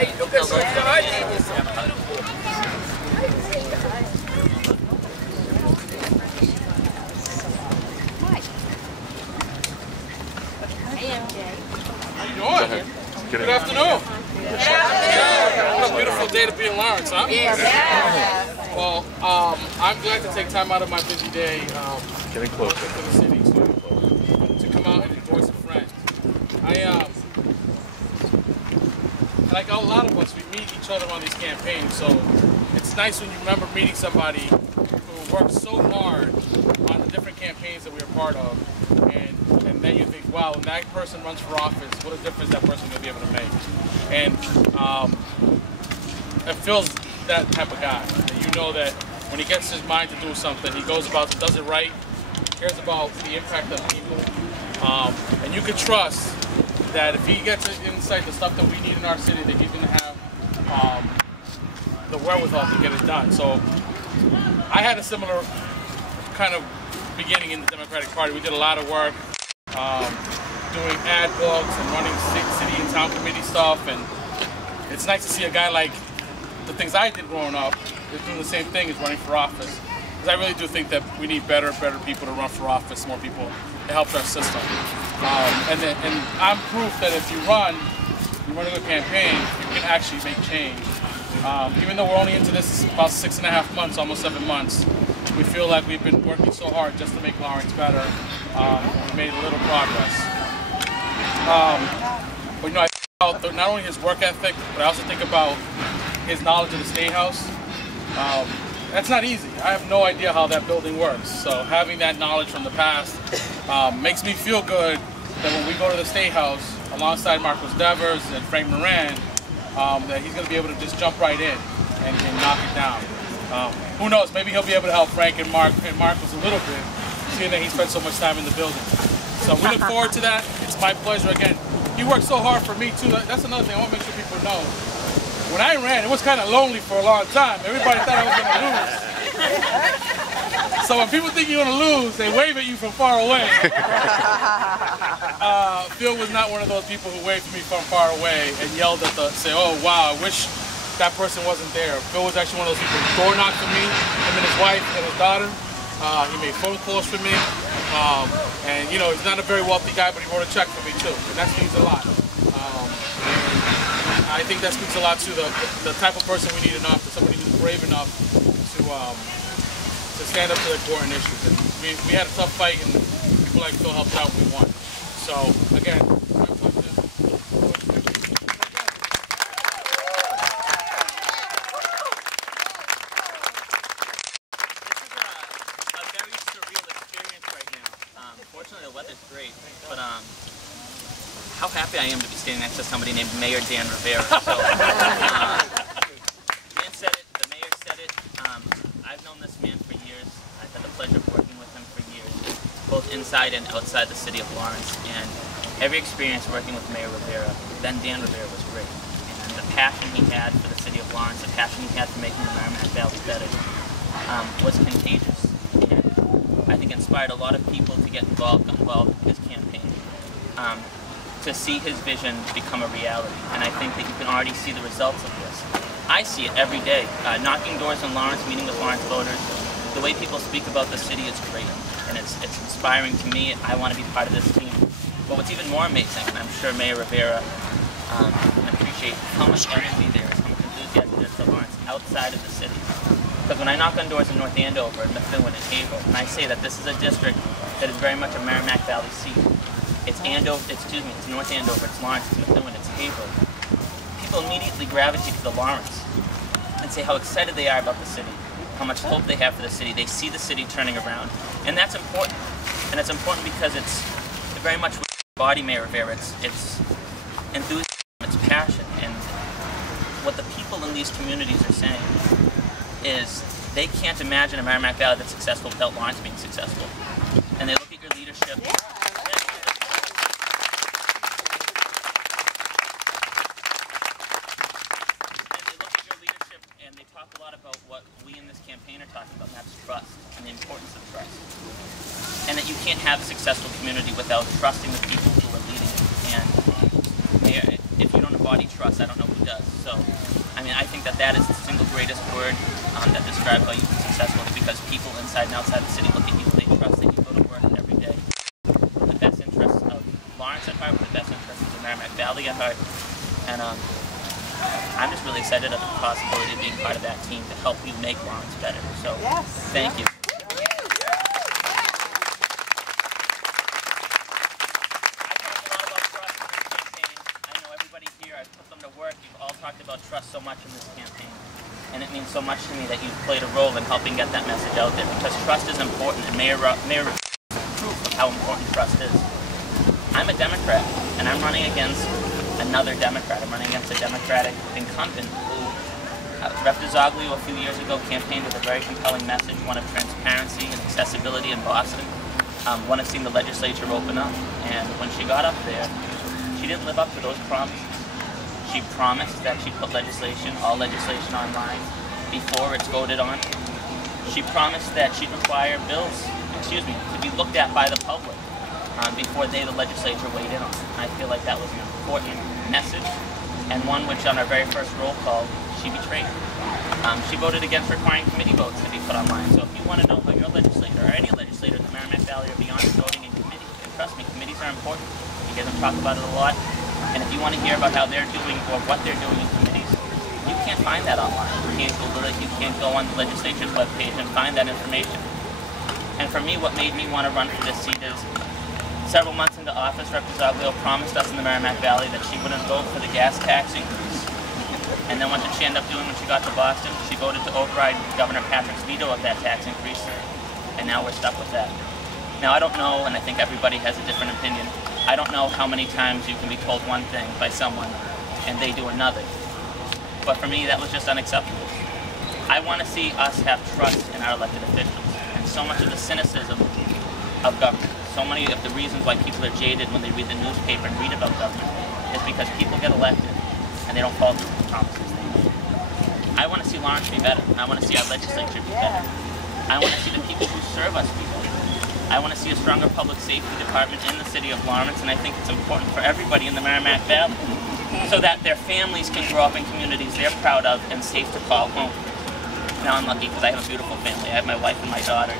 Good afternoon. What a beautiful day to be in Lawrence, huh? Yeah. Well, I'm glad to take time out of my busy day Getting closer to the city to come out and endorse a friend. Like a lot of us, we meet each other on these campaigns, so it's nice when you remember meeting somebody who worked so hard on the different campaigns that we were part of, and then you think, wow, when that person runs for office, what a difference that person will be able to make. And it feels that type of guy, that you know that when he gets his mind to do something, he goes about it, does it right, cares about the impact of people, and you can trust that if he gets inside the stuff that we need in our city, that he's going to have the wherewithal to get it done. So I had a similar kind of beginning in the Democratic Party. We did a lot of work doing ad books and running city and town committee stuff, and it's nice to see a guy like the things I did growing up is doing the same thing as running for office. Because I really do think that we need better people to run for office, more people. It helps our system. And I'm proof that if you run a good campaign, you can actually make change. Even though we're only into this about 6.5 months, almost 7 months, we feel like we've been working so hard just to make Lawrence better. We made a little progress. But you know, I think about not only his work ethic, but I also think about his knowledge of the State House. That's not easy. I have no idea how that building works. So having that knowledge from the past makes me feel good that when we go to the State House alongside Marcos Devers and Frank Moran, that he's going to be able to just jump right in and knock it down. Who knows? Maybe he'll be able to help Frank and Marcos a little bit, seeing that he spent so much time in the building. So we look forward to that. It's my pleasure again. He worked so hard for me too. That's another thing I want to make sure people know. When I ran, it was kind of lonely for a long time. Everybody thought I was going to lose. So when people think you're going to lose, they wave at you from far away. Phil was not one of those people who waved at me from far away and yelled at say, oh wow, I wish that person wasn't there. Phil was actually one of those people who door knocked for me, him and his wife and his daughter. He made phone calls for me. And you know, he's not a very wealthy guy, but he wrote a check for me too. And that means a lot. I think that speaks a lot to the type of person we need in office, somebody who's brave enough to stand up to the important issues. And we had a tough fight, and people like Phil helped out and we won. So again, my pleasure. A very surreal experience right now. Fortunately, the weather's great, but how happy I am to be standing next to somebody named Mayor Dan Rivera. So, Dan said it, the mayor said it. I've known this man for years. I've had the pleasure of working with him for years, both inside and outside the city of Lawrence. And every experience working with Mayor Rivera, then Dan Rivera, was great. And the passion he had for the city of Lawrence, the passion he had for making the Merrimack Valley better, was contagious. And I think inspired a lot of people to got involved in his campaign. To see his vision become a reality. And I think that you can already see the results of this. I see it every day. Knocking doors in Lawrence, meeting with Lawrence voters. The way people speak about the city is great. And it's inspiring to me. I want to be part of this team. But what's even more amazing, and I'm sure Mayor Rivera can appreciate how much energy there is, how much enthusiasm there is for Lawrence outside of the city. Because when I knock on doors in North Andover, and Methuen, and Haverhill, and I say that this is a district that is very much a Merrimack Valley seat, it's North Andover, it's Lawrence, it's Methuen, it's Haverhill. People immediately gravitate to the Lawrence and say how excited they are about the city, how much hope they have for the city. They see the city turning around. And that's important. And it's important because it's very much what body Mayor Rivera. It's enthusiasm, it's passion. And what the people in these communities are saying is they can't imagine a Merrimack Valley that's successful without Lawrence being successful. And they look at your leadership. Yeah. Talk a lot about what we in this campaign are talking about, and that's trust and the importance of trust. And that you can't have a successful community without trusting the people who are leading it. And if you don't embody trust, I don't know who does. does. So, I mean, I think that that is the single greatest word that describes how you've been successful, is because people inside and outside the city look at you, they trust that you go to work every day with the best interests of Lawrence at heart, with the best interests of the Merrimack Valley at heart. And I'm just really excited at the possibility of being part of that team to help you make Lawrence better. So, thank you. I've put them to work. You've all talked about trust so much in this campaign, and it means so much to me that you've played a role in helping get that message out there, because trust is important, and Mayor Rivera is proof of how important trust is. I'm a Democrat, and I'm running against another Democrat. I'm running against a Democratic incumbent who, Rep. DeCologero a few years ago campaigned with a very compelling message, one of transparency and accessibility in Boston, one of seeing the legislature open up, and when she got up there, she didn't live up to those promises. She promised that she'd put legislation, all legislation online before it's voted on. She promised that she'd require bills, to be looked at by the public before the legislature weighed in on it. I feel like that was an important message, and one which on our very first roll call, she betrayed. She voted against requiring committee votes to be put online. So if you want to know how your legislator, or any legislator in the Merrimack Valley, or beyond, is voting in committee, and trust me, committees are important. You hear them talk about it a lot. And if you want to hear about how they're doing or what they're doing in committees, you can't find that online. You can't Google it. You can't go on the legislature's webpage and find that information. And for me, what made me want to run for this seat is several months into office, Rep. DeCologero promised us in the Merrimack Valley that she wouldn't vote for the gas tax increase. And then what did she end up doing when she got to Boston? She voted to override Governor Patrick's veto of that tax increase. And now we're stuck with that. Now, I don't know, and I think everybody has a different opinion, I don't know how many times you can be told one thing by someone and they do another. But for me, that was just unacceptable. I want to see us have trust in our elected officials. And so much of the cynicism of government, so many of the reasons why people are jaded when they read the newspaper and read about government, is because people get elected and they don't follow through with the promises they make. I want to see Lawrence be better, and I want to see our legislature be better. I want to see the people who serve us be better. I want to see a stronger public safety department in the city of Lawrence, and I think it's important for everybody in the Merrimack Valley so that their families can grow up in communities they're proud of and safe to call home. Now I'm lucky because I have a beautiful family. I have my wife and my daughter.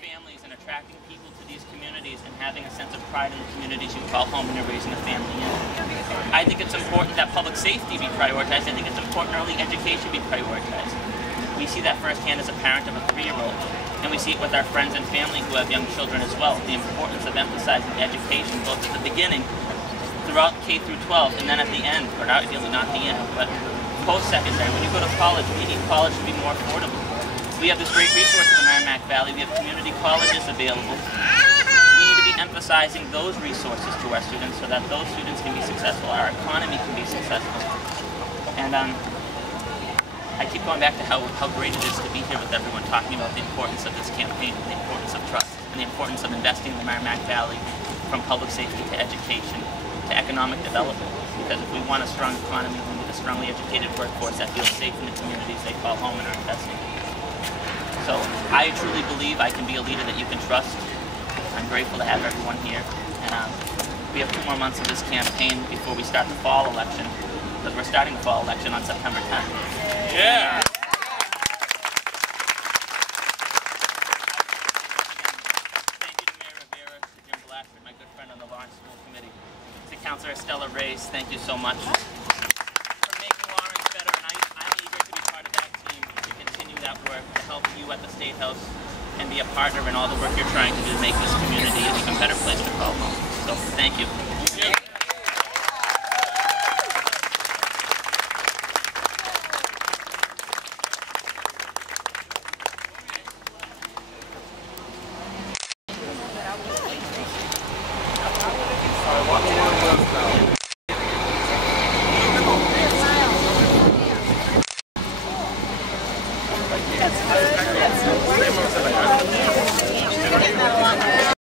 Families and attracting people to these communities and having a sense of pride in the communities you call home when you're raising a family in. I think it's important that public safety be prioritized. I think it's important early education be prioritized. We see that firsthand as a parent of a 3-year-old, and we see it with our friends and family who have young children as well. The importance of emphasizing education both at the beginning, throughout K through 12, and then at the end, or ideally not the end, but post-secondary. When you go to college, we need college to be more affordable. We have this great resource in the Merrimack Valley. We have community colleges available. We need to be emphasizing those resources to our students so that those students can be successful, our economy can be successful. And I keep going back to how great it is to be here with everyone talking about the importance of this campaign, the importance of trust, and the importance of investing in the Merrimack Valley from public safety to education to economic development. Because if we want a strong economy, we need a strongly educated workforce that feels safe in the communities they call home and are investing in. So I truly believe I can be a leader that you can trust. I'm grateful to have everyone here. And we have 2 more months of this campaign before we start the fall election, because we're starting the fall election on September 10th. Yeah! Thank you to Mayor Rivera, to Jim Blackford, my good friend on the Lawrence School Committee. To Councilor Estella Reyes, thank you so much for making Lawrence better. And I'm eager to be part of that team to continue that work, to help you at the State House and be a partner in all the work you're trying to do to make this community an even better place to call home. So thank you.